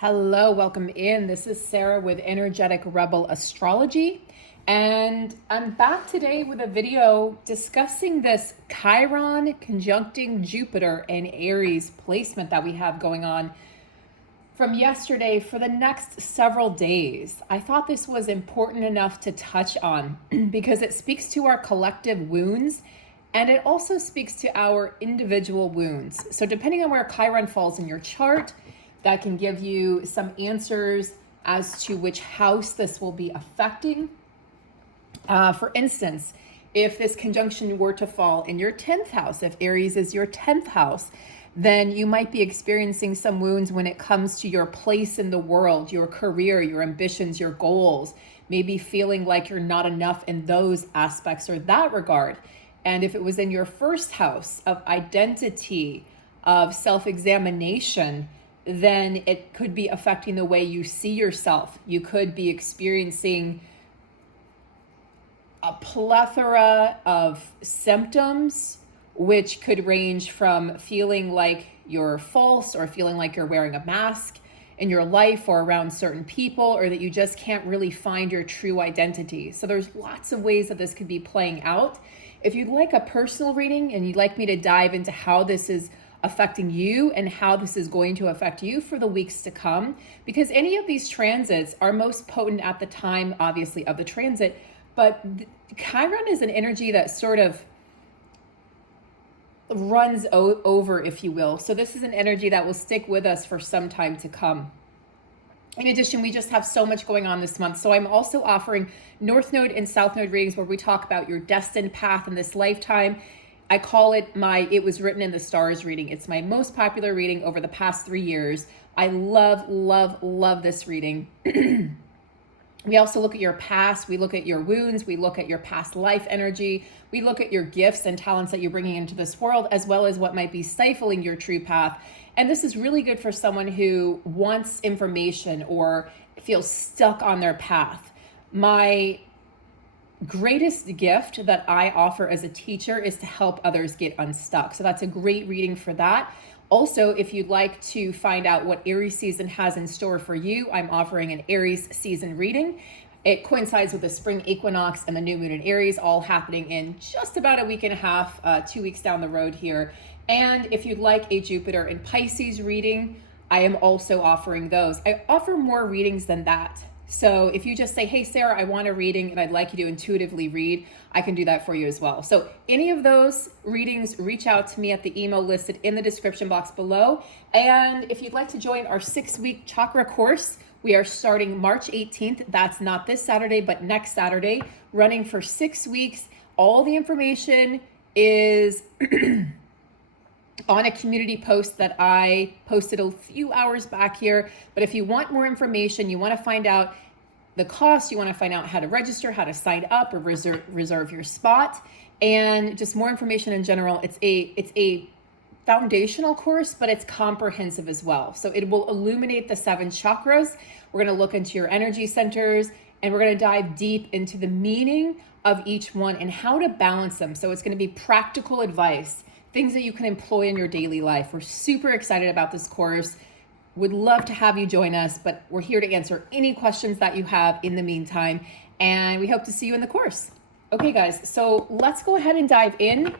Hello, welcome in. This is Sarah with Energetic Rebel Astrology, and I'm back today with a video discussing this Chiron conjuncting Jupiter and Aries placement that we have going on from yesterday for the next several days. I thought this was important enough to touch on because it speaks to our collective wounds and it also speaks to our individual wounds. So depending on where Chiron falls in your chart, that can give you some answers as to which house this will be affecting. For instance, if this conjunction were to fall in your 10th house, if Aries is your 10th house, then you might be experiencing some wounds when it comes to your place in the world, your career, your ambitions, your goals, maybe feeling like you're not enough in those aspects or that regard. And if it was in your first house of identity, of self-examination, then it could be affecting the way you see yourself. You could be experiencing a plethora of symptoms, which could range from feeling like you're false or feeling like you're wearing a mask in your life or around certain people, or that you just can't really find your true identity. So there's lots of ways that this could be playing out. If you'd like a personal reading and you'd like me to dive into how this is affecting you and how this is going to affect you for the weeks to come, because any of these transits are most potent at the time, obviously, of the transit, but Chiron is an energy that sort of runs over, if you will. So this is an energy that will stick with us for some time to come. In addition, we just have so much going on this month. So I'm also offering North Node and South Node readings where we talk about your destined path in this lifetime. I call it It Was Written in the Stars reading. It's my most popular reading over the past 3 years. I love, love, love this reading. We also look at your past. We look at your wounds. We look at your past life energy. We look at your gifts and talents that you're bringing into this world, as well as what might be stifling your true path. And this is really good for someone who wants information or feels stuck on their path. My greatest gift that I offer as a teacher is to help others get unstuck. So that's a great reading for that. Also, if you'd like to find out what Aries season has in store for you, I'm offering an Aries season reading. It coincides with the spring equinox and the new moon in Aries, all happening in just about a week and a half, 2 weeks down the road here. And if you'd like a Jupiter and Pisces reading, I am also offering those. I offer more readings than that. So if you just say, hey, Sarah, I want a reading and I'd like you to intuitively read, I can do that for you as well. So any of those readings, reach out to me at the email listed in the description box below. And if you'd like to join our 6-week chakra course, we are starting March 18th. That's not this Saturday, but next Saturday, running for 6 weeks. All the information is on a community post that I posted a few hours back here. But if you want more information, you want to find out the cost, you want to find out how to register, how to sign up or reserve your spot, and just more information in general, it's a foundational course, but it's comprehensive as well. So it will illuminate the 7 chakras. We're going to look into your energy centers, and we're going to dive deep into the meaning of each one and how to balance them. So it's going to be practical advice, things that you can employ in your daily life. We're super excited about this course. Would love to have you join us, but we're here to answer any questions that you have in the meantime. And we hope to see you in the course. Okay, guys, so let's go ahead and dive in.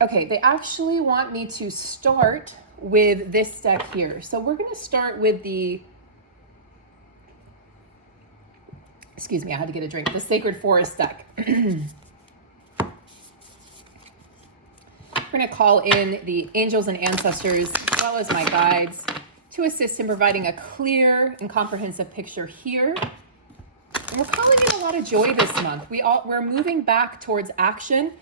Okay, they actually want me to start with this deck here. So we're going to start with the, excuse me, I had to get a drink, the Sacred Forest deck. We're going to call in the angels and ancestors, as well as my guides, to assist in providing a clear and comprehensive picture here. And we're calling in a lot of joy this month. We're moving back towards action,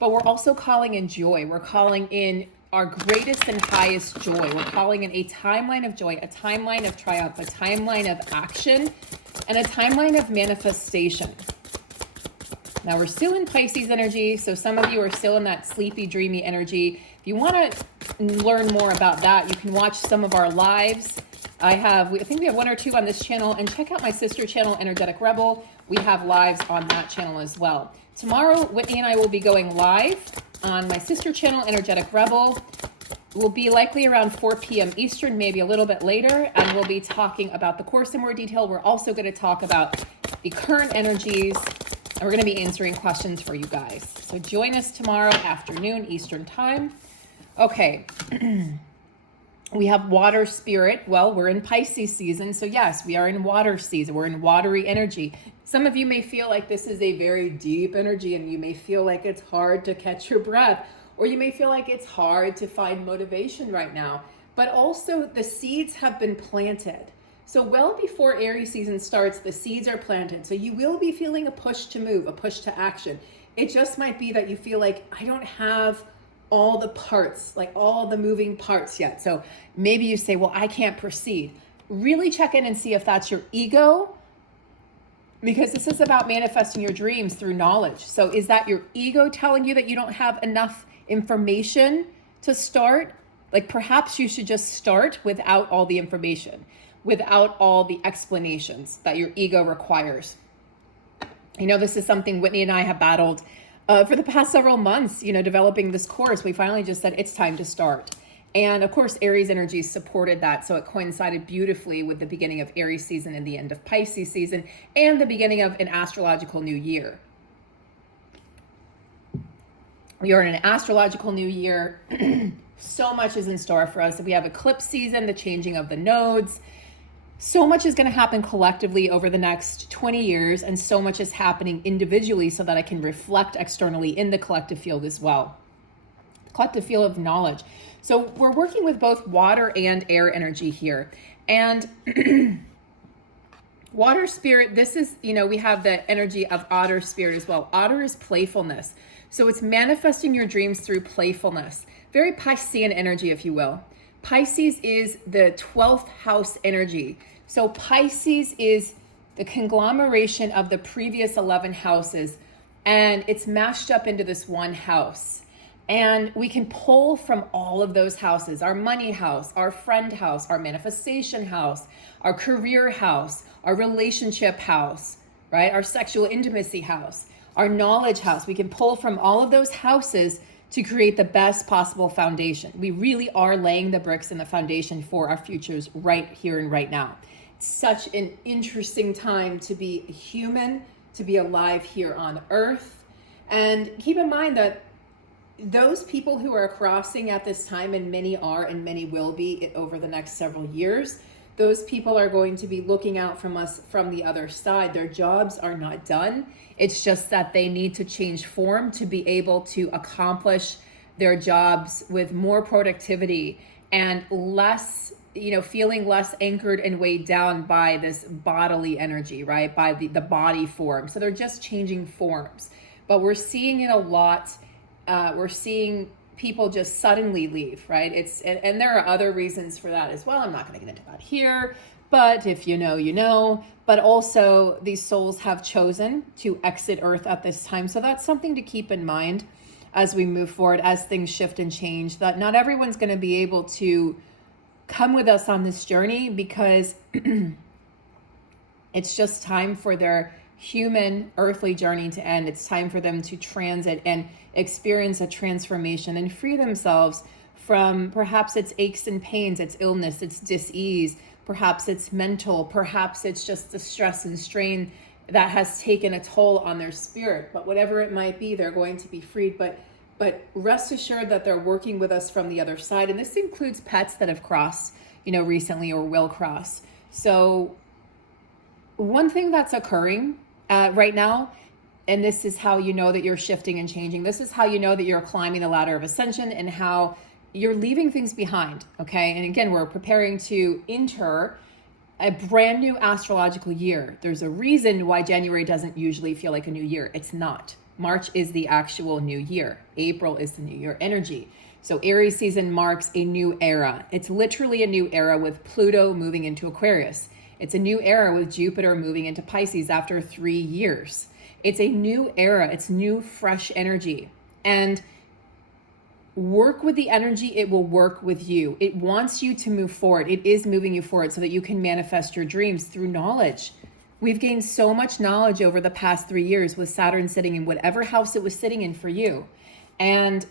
but we're also calling in joy. We're calling in our greatest and highest joy. We're calling in a timeline of joy, a timeline of triumph, a timeline of action, and a timeline of manifestation. Now we're still in Pisces energy, so some of you are still in that sleepy, dreamy energy. If you want to learn more about that, you can watch some of our lives. I think we have 1 or 2 on this channel, and check out my sister channel, Energetic Rebel. We have lives on that channel as well. Tomorrow, Whitney and I will be going live on my sister channel, Energetic Rebel. will be likely around 4 p.m. Eastern, maybe a little bit later, and we'll be talking about the course in more detail. We're also going to talk about the current energies, and we're going to be answering questions for you guys. So join us tomorrow afternoon Eastern time. Okay. We have water spirit. Well, we're in Pisces season. So yes, we are in water season. We're in watery energy. Some of you may feel like this is a very deep energy, and you may feel like it's hard to catch your breath, or you may feel like it's hard to find motivation right now. But also the seeds have been planted. So well before Aries season starts, the seeds are planted. So you will be feeling a push to move, a push to action. It just might be that you feel like, I don't have all the parts, like all the moving parts yet. So maybe you say, well, I can't proceed. Really check in and see if that's your ego, because this is about manifesting your dreams through knowledge. So is that your ego telling you that you don't have enough information to start? Like perhaps you should just start without all the information, without all the explanations that your ego requires. You know, this is something Whitney and I have battled for the past several months, you know, developing this course. We finally just said it's time to start. And of course, Aries energy supported that. So it coincided beautifully with the beginning of Aries season and the end of Pisces season and the beginning of an astrological new year. We are in an astrological new year. So much is in store for us. We have eclipse season, the changing of the nodes. So much is going to happen collectively over the next 20 years, and so much is happening individually so that I can reflect externally in the collective field as well. Collective field of knowledge. So we're working with both water and air energy here. And water spirit, this is, you know, we have the energy of otter spirit as well. Otter is playfulness. So it's manifesting your dreams through playfulness. Very Piscean energy, if you will. Pisces is the 12th house energy. So Pisces is the conglomeration of the previous 11 houses, and it's mashed up into this one house. And we can pull from all of those houses: our money house, our friend house, our manifestation house, our career house, our relationship house, right? Our sexual intimacy house, our knowledge house. We can pull from all of those houses to create the best possible foundation. We really are laying the bricks in the foundation for our futures right here and right now. It's such an interesting time to be human, to be alive here on Earth. And keep in mind that those people who are crossing at this time, and many are and many will be over the next several years, those people are going to be looking out from us from the other side. Their jobs are not done. It's just that they need to change form to be able to accomplish their jobs with more productivity and less, you know, feeling less anchored and weighed down by this bodily energy, right? By the body form. So they're just changing forms. But we're seeing it a lot. We're seeing people just suddenly leave, right? And there are other reasons for that as well. I'm not going to get into that here, but if you know, you know. But also these souls have chosen to exit Earth at this time. So that's something to keep in mind as we move forward, as things shift and change, that not everyone's going to be able to come with us on this journey, because it's just time for their human earthly journey to end. It's time for them to transit and experience a transformation and free themselves from perhaps its aches and pains, its illness, its dis-ease. Perhaps it's mental, perhaps it's just the stress and strain that has taken a toll on their spirit. But whatever it might be, they're going to be freed. But rest assured that they're working with us from the other side. And this includes pets that have crossed, you know, recently or will cross. So one thing that's occurring right now, and this is how you know that you're shifting and changing. This is how you know that you're climbing the ladder of ascension and how you're leaving things behind, okay? And again, we're preparing to enter a brand new astrological year. There's a reason why January doesn't usually feel like a new year. It's not. March is the actual new year. April is the new year energy. So Aries season marks a new era. It's literally a new era with Pluto moving into Aquarius. It's a new era with Jupiter moving into Pisces after 3 years. It's a new era. It's new, fresh energy. And work with the energy. It will work with you. It wants you to move forward. It is moving you forward so that you can manifest your dreams through knowledge. We've gained so much knowledge over the past 3 years with Saturn sitting in whatever house it was sitting in for you. And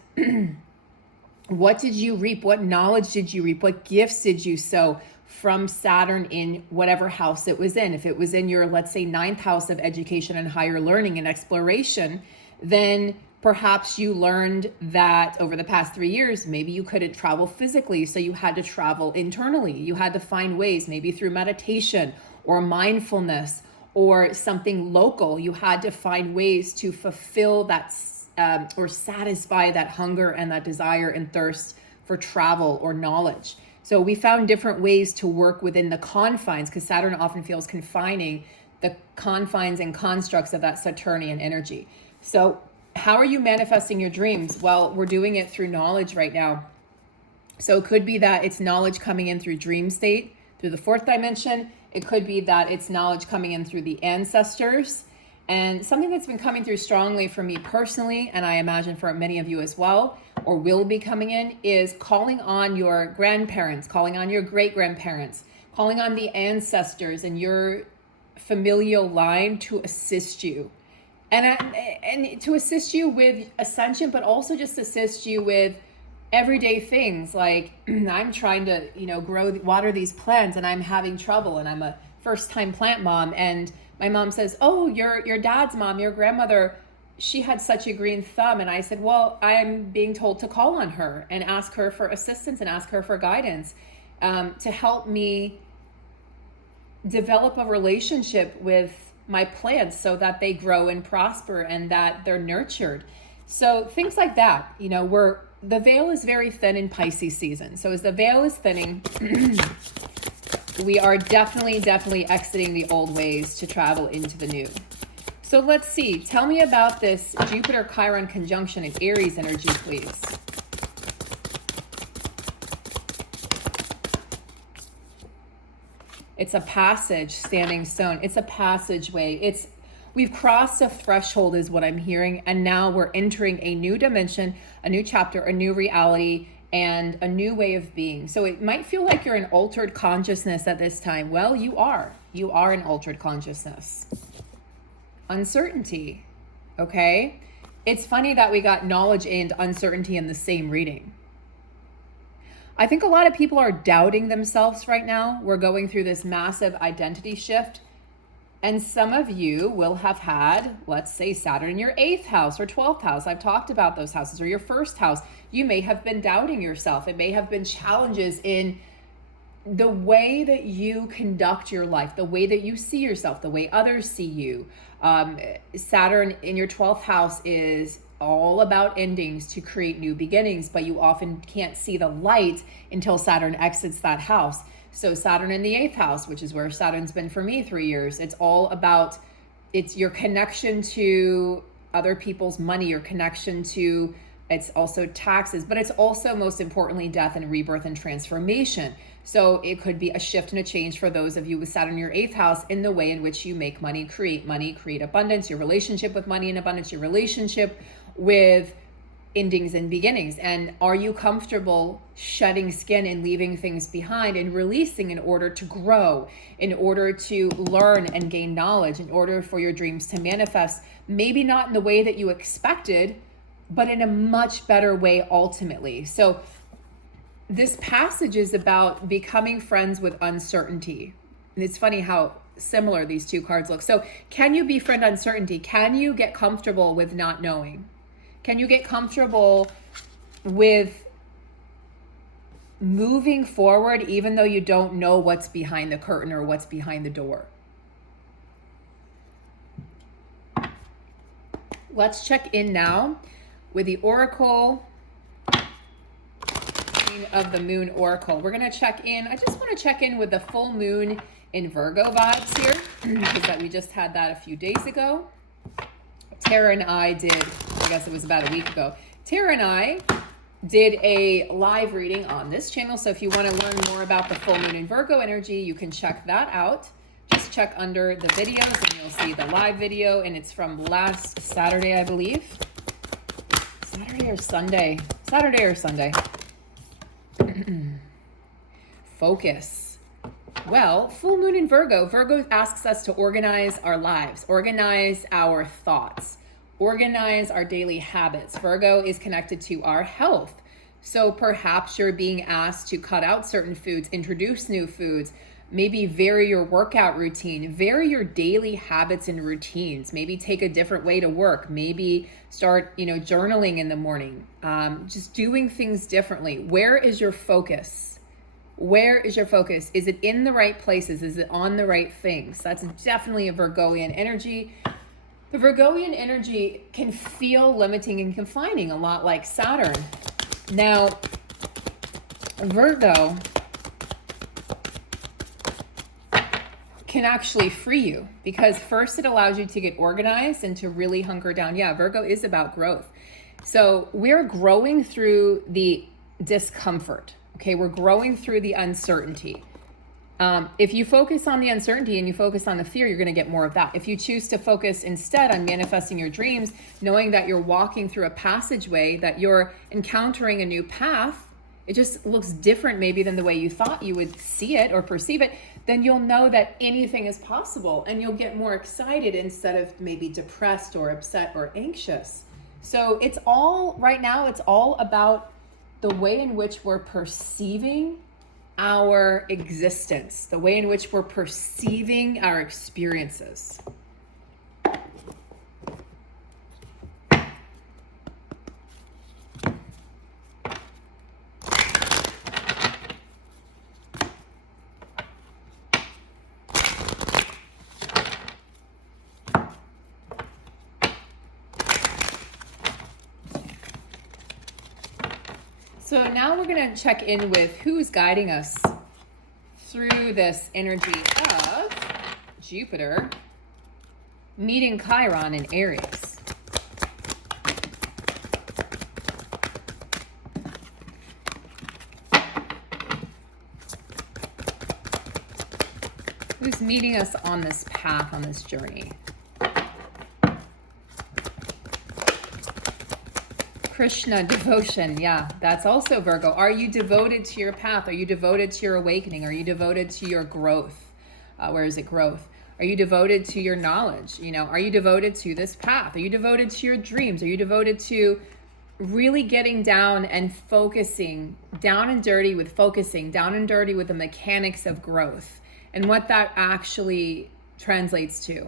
What did you reap? What knowledge did you reap? What gifts did you sow from Saturn in whatever house it was in? If it was in your, let's say, ninth house of education and higher learning and exploration, then perhaps you learned that over the past 3 years, maybe you couldn't travel physically, so you had to travel internally. You had to find ways, maybe through meditation or mindfulness or something local. You had to find ways to fulfill that or satisfy that hunger and that desire and thirst for travel or knowledge. So we found different ways to work within the confines, because Saturn often feels confining, the confines and constructs of that Saturnian energy. So how are you manifesting your dreams? Well, we're doing it through knowledge right now. So it could be that it's knowledge coming in through dream state, through the fourth dimension. It could be that it's knowledge coming in through the ancestors. And something that's been coming through strongly for me personally, and I imagine for many of you as well, or will be coming in, is calling on your grandparents, calling on your great-grandparents, calling on the ancestors and your familial line to assist you. And to assist you with ascension, but also just assist you with everyday things. Like I'm trying to, water these plants and I'm having trouble, and I'm a first-time plant mom, and my mom says, oh, your dad's mom, your grandmother, she had such a green thumb. And I said, well, I'm being told to call on her and ask her for assistance and ask her for guidance to help me develop a relationship with my plants so that they grow and prosper and that they're nurtured. So things like that, the veil is very thin in Pisces season. So as the veil is thinning, we are definitely exiting the old ways to travel into the new. So let's see. Tell me about this Jupiter-Chiron conjunction in Aries energy, please. It's a passage, standing stone. It's a passageway. We've crossed a threshold is what I'm hearing. And now we're entering a new dimension, a new chapter, a new reality, and a new way of being. So it might feel like you're in altered consciousness at this time. Well, you are. You are in altered consciousness. Uncertainty. Okay? It's funny that we got knowledge and uncertainty in the same reading. I think a lot of people are doubting themselves right now. We're going through this massive identity shift. And some of you will have had, let's say, Saturn in your 8th house or 12th house. I've talked about those houses, or your first house. You may have been doubting yourself. It may have been challenges in the way that you conduct your life, the way that you see yourself, the way others see you. Saturn in your 12th house is all about endings to create new beginnings, but you often can't see the light until Saturn exits that house. So Saturn in the 8th house, which is where Saturn's been for me 3 years, it's all about, it's your connection to other people's money, your connection to, it's also taxes, but it's also most importantly death and rebirth and transformation. So it could be a shift and a change for those of you with Saturn in your 8th house in the way in which you make money, create abundance, your relationship with money and abundance, your relationship with endings and beginnings. And are you comfortable shedding skin and leaving things behind and releasing in order to grow, in order to learn and gain knowledge, in order for your dreams to manifest, maybe not in the way that you expected, but in a much better way ultimately. So this passage is about becoming friends with uncertainty. And it's funny how similar these two cards look. So can you befriend uncertainty? Can you get comfortable with not knowing? Can you get comfortable with moving forward even though you don't know what's behind the curtain or what's behind the door? Let's check in now with the Oracle of the Moon Oracle. We're going to check in. I just want to check in with the full moon in Virgo vibes here, because that we just had that a few days ago. Tara and I did, I guess it was about a week ago. Tara and I did a live reading on this channel. So if you want to learn more about the full moon in Virgo energy, you can check that out. Just check under the videos and you'll see the live video. And it's from last Saturday, I believe. Saturday or Sunday? Saturday or Sunday. Focus. Well, full moon in Virgo. Virgo asks us to organize our lives, organize our thoughts, organize our daily habits. Virgo is connected to our health. So perhaps you're being asked to cut out certain foods, introduce new foods, maybe vary your workout routine, vary your daily habits and routines, maybe take a different way to work, maybe start, journaling in the morning, just doing things differently. Where is your focus? Where is your focus? Is it in the right places? Is it on the right things? That's definitely a Virgoian energy. The Virgoian energy can feel limiting and confining, a lot like Saturn. Now, Virgo can actually free you, because first it allows you to get organized and to really hunker down. Yeah, Virgo is about growth. So we're growing through the discomfort. Okay, we're growing through the uncertainty. If you focus on the uncertainty and you focus on the fear, you're going to get more of that. If you choose to focus instead on manifesting your dreams, knowing that you're walking through a passageway, that you're encountering a new path, it just looks different maybe than the way you thought you would see it or perceive it, then you'll know that anything is possible and you'll get more excited instead of maybe depressed or upset or anxious. So it's all, right now, it's all about the way in which we're perceiving our existence, the way in which we're perceiving our experiences. So now we're going to check in with who's guiding us through this energy of Jupiter meeting Chiron and Aries. Who's meeting us on this path, on this journey? Krishna, devotion. Yeah, that's also Virgo. Are you devoted to your path? Are you devoted to your awakening? Are you devoted to your growth? Where is it, growth? Are you devoted to your knowledge? Are you devoted to this path? Are you devoted to your dreams? Are you devoted to really getting down and focusing, down and dirty with focusing, down and dirty with the mechanics of growth and what that actually translates to?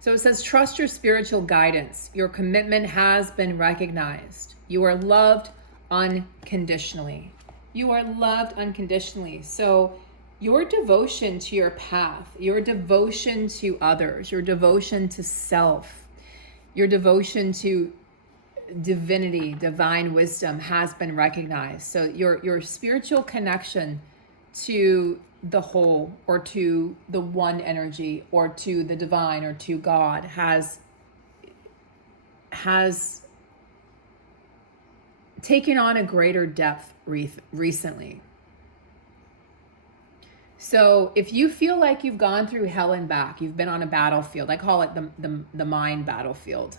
So it says, trust your spiritual guidance. Your commitment has been recognized. You are loved unconditionally. You are loved unconditionally. So your devotion to your path, your devotion to others, your devotion to self, your devotion to divinity, divine wisdom has been recognized. So your spiritual connection to the whole, or to the one energy, or to the divine, or to God has taken on a greater depth recently. So if you feel like you've gone through hell and back, you've been on a battlefield, I call it the mind battlefield.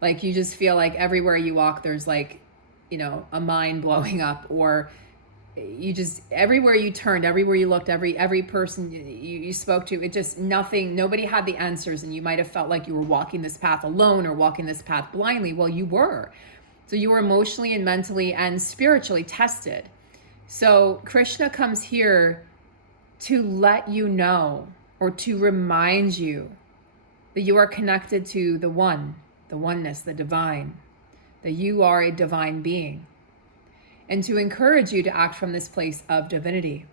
Like you just feel like everywhere you walk, there's like, a mine blowing up, or you just, everywhere you turned, everywhere you looked, every person you spoke to, it just nobody had the answers. And you might have felt like you were walking this path alone or walking this path blindly. Well, you were. So you were emotionally and mentally and spiritually tested. So Krishna comes here to let you know, or to remind you that you are connected to the one, the oneness, the divine, that you are a divine being, and to encourage you to act from this place of divinity.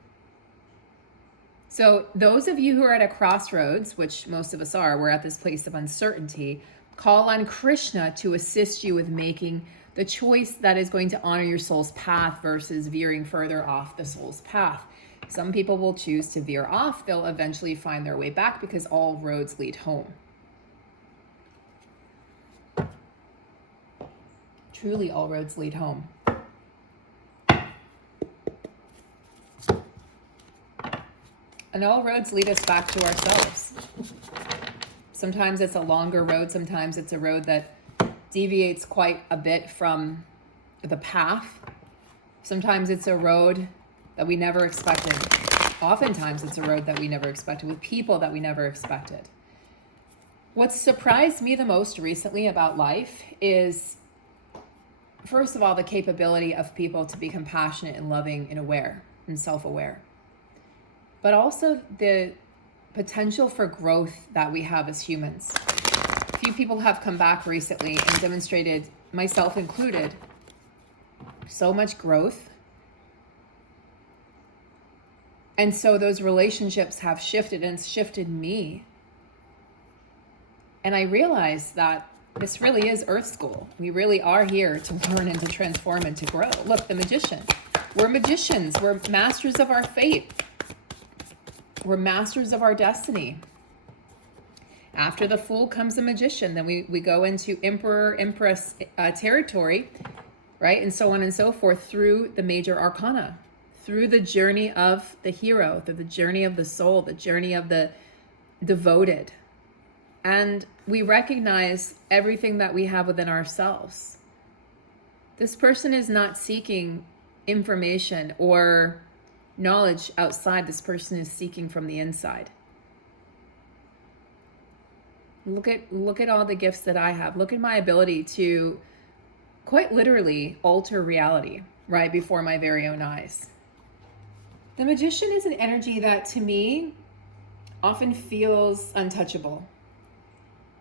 So those of you who are at a crossroads, which most of us are, we're at this place of uncertainty, call on Krishna to assist you with making the choice that is going to honor your soul's path versus veering further off the soul's path. Some people will choose to veer off. They'll eventually find their way back because all roads lead home. Truly, all roads lead home. And all roads lead us back to ourselves. Sometimes it's a longer road. Sometimes it's a road that deviates quite a bit from the path. Sometimes it's a road that we never expected. Oftentimes it's a road that we never expected, with people that we never expected. What surprised me the most recently about life is first of all, the capability of people to be compassionate and loving and aware and self-aware, but also the potential for growth that we have as humans. A few people have come back recently and demonstrated, myself included, so much growth. And so those relationships have shifted, and it's shifted me. And I realized that this really is Earth School. We really are here to learn and to transform and to grow. Look, the magician. We're magicians. We're masters of our fate. We're masters of our destiny. After the Fool comes a magician. Then we go into Emperor, Empress territory, right? And so on and so forth through the major arcana, through the journey of the hero, through the journey of the soul, the journey of the devoted. And we recognize everything that we have within ourselves. This person is not seeking information or knowledge outside. This person is seeking from the inside. Look at all the gifts that I have. Look at my ability to quite literally alter reality right before my very own eyes. The magician is an energy that to me often feels untouchable.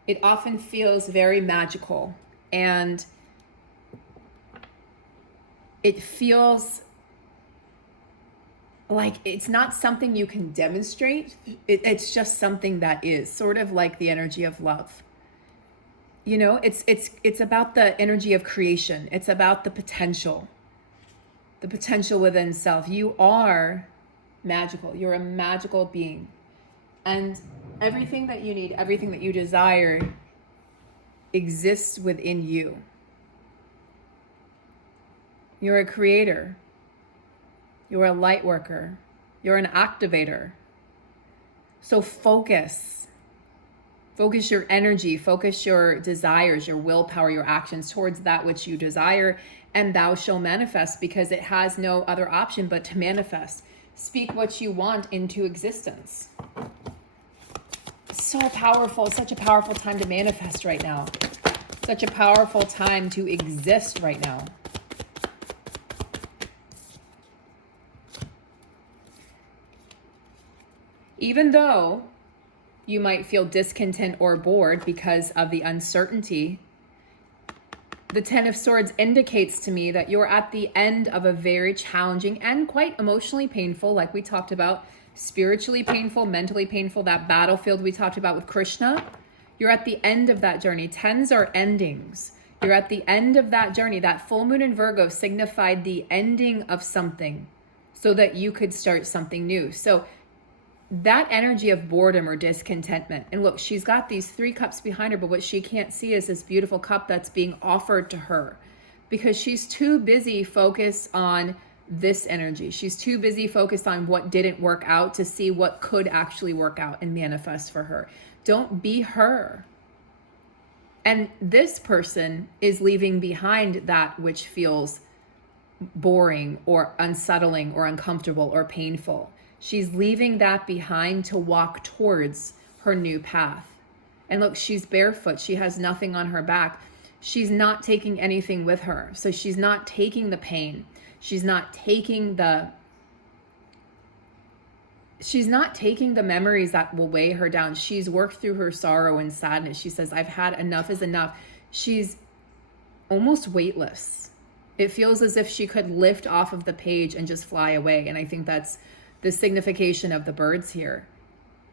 It often feels very magical, and it feels like it's not something you can demonstrate. It's just something that is sort of like the energy of love. You know, it's about the energy of creation. It's about the potential within self. You are magical. You're a magical being. And everything that you need, everything that you desire exists within you. You're a creator. You're a light worker. You're an activator. So focus your energy, focus your desires, your willpower, your actions towards that which you desire, and thou shall manifest, because it has no other option but to manifest. Speak what you want into existence. So powerful, such a powerful time to manifest right now. Such a powerful time to exist right now. Even though you might feel discontent or bored because of the uncertainty, the Ten of Swords indicates to me that you're at the end of a very challenging and quite emotionally painful, like we talked about, spiritually painful, mentally painful, that battlefield we talked about with Krishna. You're at the end of that journey. Tens are endings. You're at the end of that journey. That full moon in Virgo signified the ending of something so that you could start something new. So that energy of boredom or discontentment, and look, she's got these 3 cups behind her, but what she can't see is this beautiful cup that's being offered to her, because she's too busy focused on this energy. She's too busy focused on what didn't work out to see what could actually work out and manifest for her. Don't be her. And this person is leaving behind that which feels boring or unsettling or uncomfortable or painful. She's leaving that behind to walk towards her new path. And look, she's barefoot. She has nothing on her back. She's not taking anything with her. So she's not taking the pain. She's not taking the memories that will weigh her down. She's worked through her sorrow and sadness. She says, I've had enough is enough. She's almost weightless. It feels as if she could lift off of the page and just fly away. And I think that's the signification of the birds here.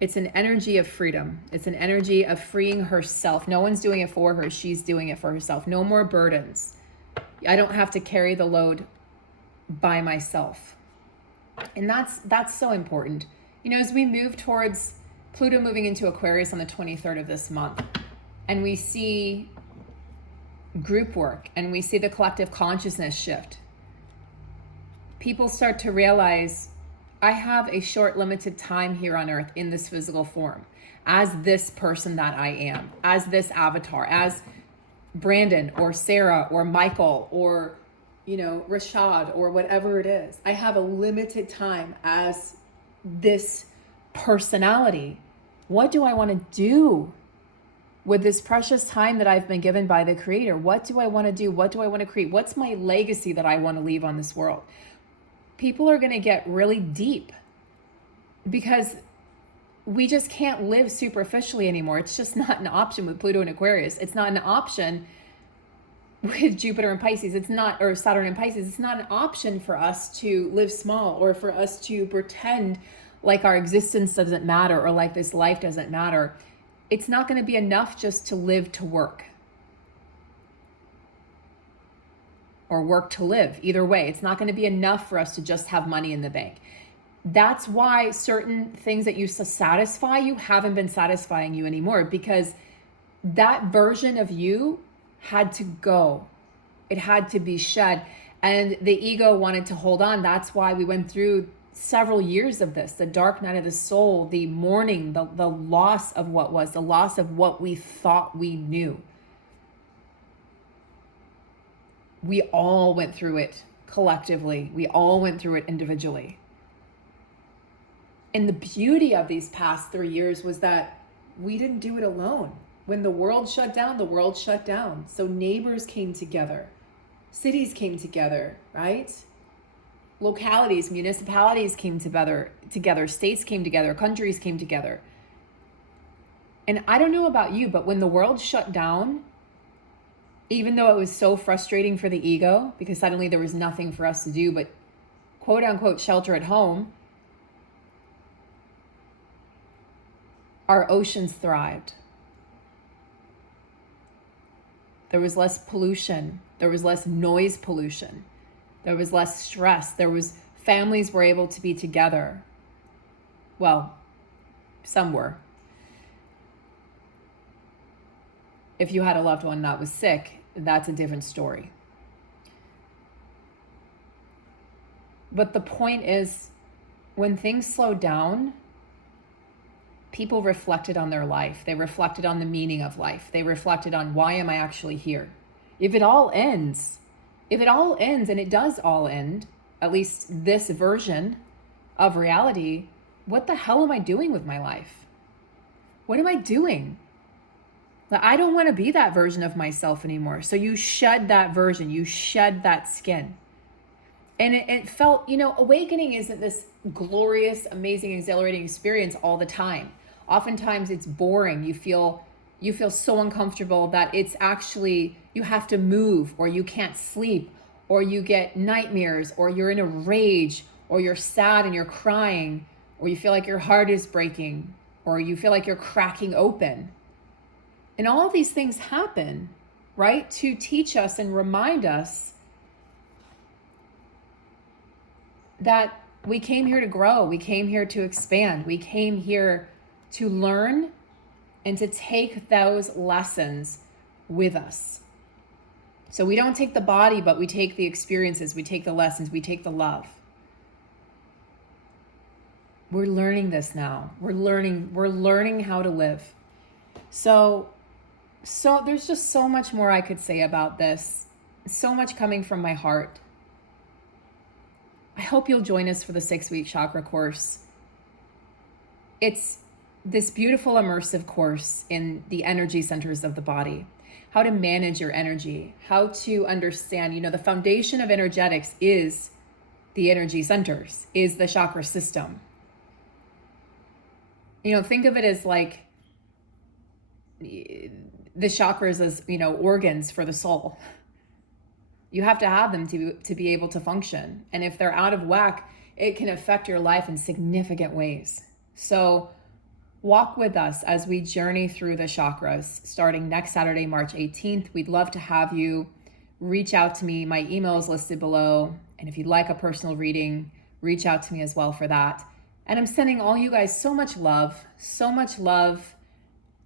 It's an energy of freedom. It's an energy of freeing herself. No one's doing it for her. She's doing it for herself. No more burdens. I don't have to carry the load by myself. And that's so important. You know, as we move towards Pluto moving into Aquarius on the 23rd of this month, and we see group work and we see the collective consciousness shift, people start to realize, I have a short limited time here on earth in this physical form as this person that I am, as this avatar, as Brandon or Sarah or Michael or, you know, Rashad or whatever it is. I have a limited time as this personality. What do I want to do? with this precious time that I've been given by the Creator? What do I want to do? What do I want to create? What's my legacy that I want to leave on this world? People are going to get really deep because we just can't live superficially anymore. It's just not an option with Pluto and Aquarius. It's not an option with Jupiter and Pisces. It's not, or Saturn and Pisces. It's not an option for us to live small or for us to pretend like our existence doesn't matter or like this life doesn't matter. It's not going to be enough just to live to work or work to live. Either way, it's not going to be enough for us to just have money in the bank. That's why certain things that used to satisfy you haven't been satisfying you anymore, because that version of you had to go. It had to be shed. And the ego wanted to hold on. That's why we went through several years of this, the dark night of the soul, the mourning, the loss of what was, the loss of what we thought we knew. We all went through it collectively. We all went through it individually. And the beauty of these past 3 years was that we didn't do it alone. When the world shut down, the world shut down. So neighbors came together, cities came together, right? Localities, municipalities came together, states came together, countries came together. And I don't know about you, but when the world shut down, even though it was so frustrating for the ego, because suddenly there was nothing for us to do but quote unquote shelter at home, our oceans thrived. There was less pollution. There was less noise pollution. There was less stress. Families were able to be together. Well, some were. If you had a loved one that was sick, that's a different story. But the point is, when things slowed down, people reflected on their life. They reflected on the meaning of life. They reflected on, why am I actually here? If it all ends, and it does all end, at least this version of reality, what the hell am I doing with my life? What am I doing? I don't want to be that version of myself anymore. So you shed that version, you shed that skin. And it felt, awakening isn't this glorious, amazing, exhilarating experience all the time. Oftentimes it's boring. You feel so uncomfortable that it's actually, you have to move, or you can't sleep, or you get nightmares, or you're in a rage, or you're sad and you're crying, or you feel like your heart is breaking, or you feel like you're cracking open. And all of these things happen, right, to teach us and remind us that we came here to grow. We came here to expand. We came here to learn and to take those lessons with us. So we don't take the body, but we take the experiences, we take the lessons, we take the love. We're learning this now. We're learning how to live. So there's just so much more I could say about this. So much coming from my heart. I hope you'll join us for the 6-week chakra course. It's this beautiful immersive course in the energy centers of the body, how to manage your energy, how to understand, the foundation of energetics is the energy centers, is the chakra system. Think of it as like the chakras as, organs for the soul. You have to have them to be able to function. And if they're out of whack, it can affect your life in significant ways. So walk with us as we journey through the chakras starting next Saturday, March 18th. We'd love to have you reach out to me. My email is listed below. And if you'd like a personal reading, reach out to me as well for that. And I'm sending all you guys so much love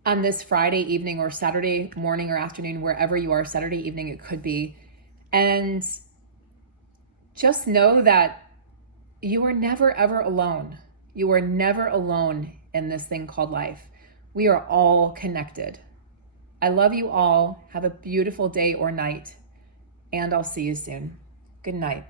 on this Friday evening or Saturday morning or afternoon, wherever you are. Saturday evening it could be. And just know that you are never, ever alone. You are never alone in this thing called life. We are all connected. I love you all. Have a beautiful day or night, and I'll see you soon. Good night.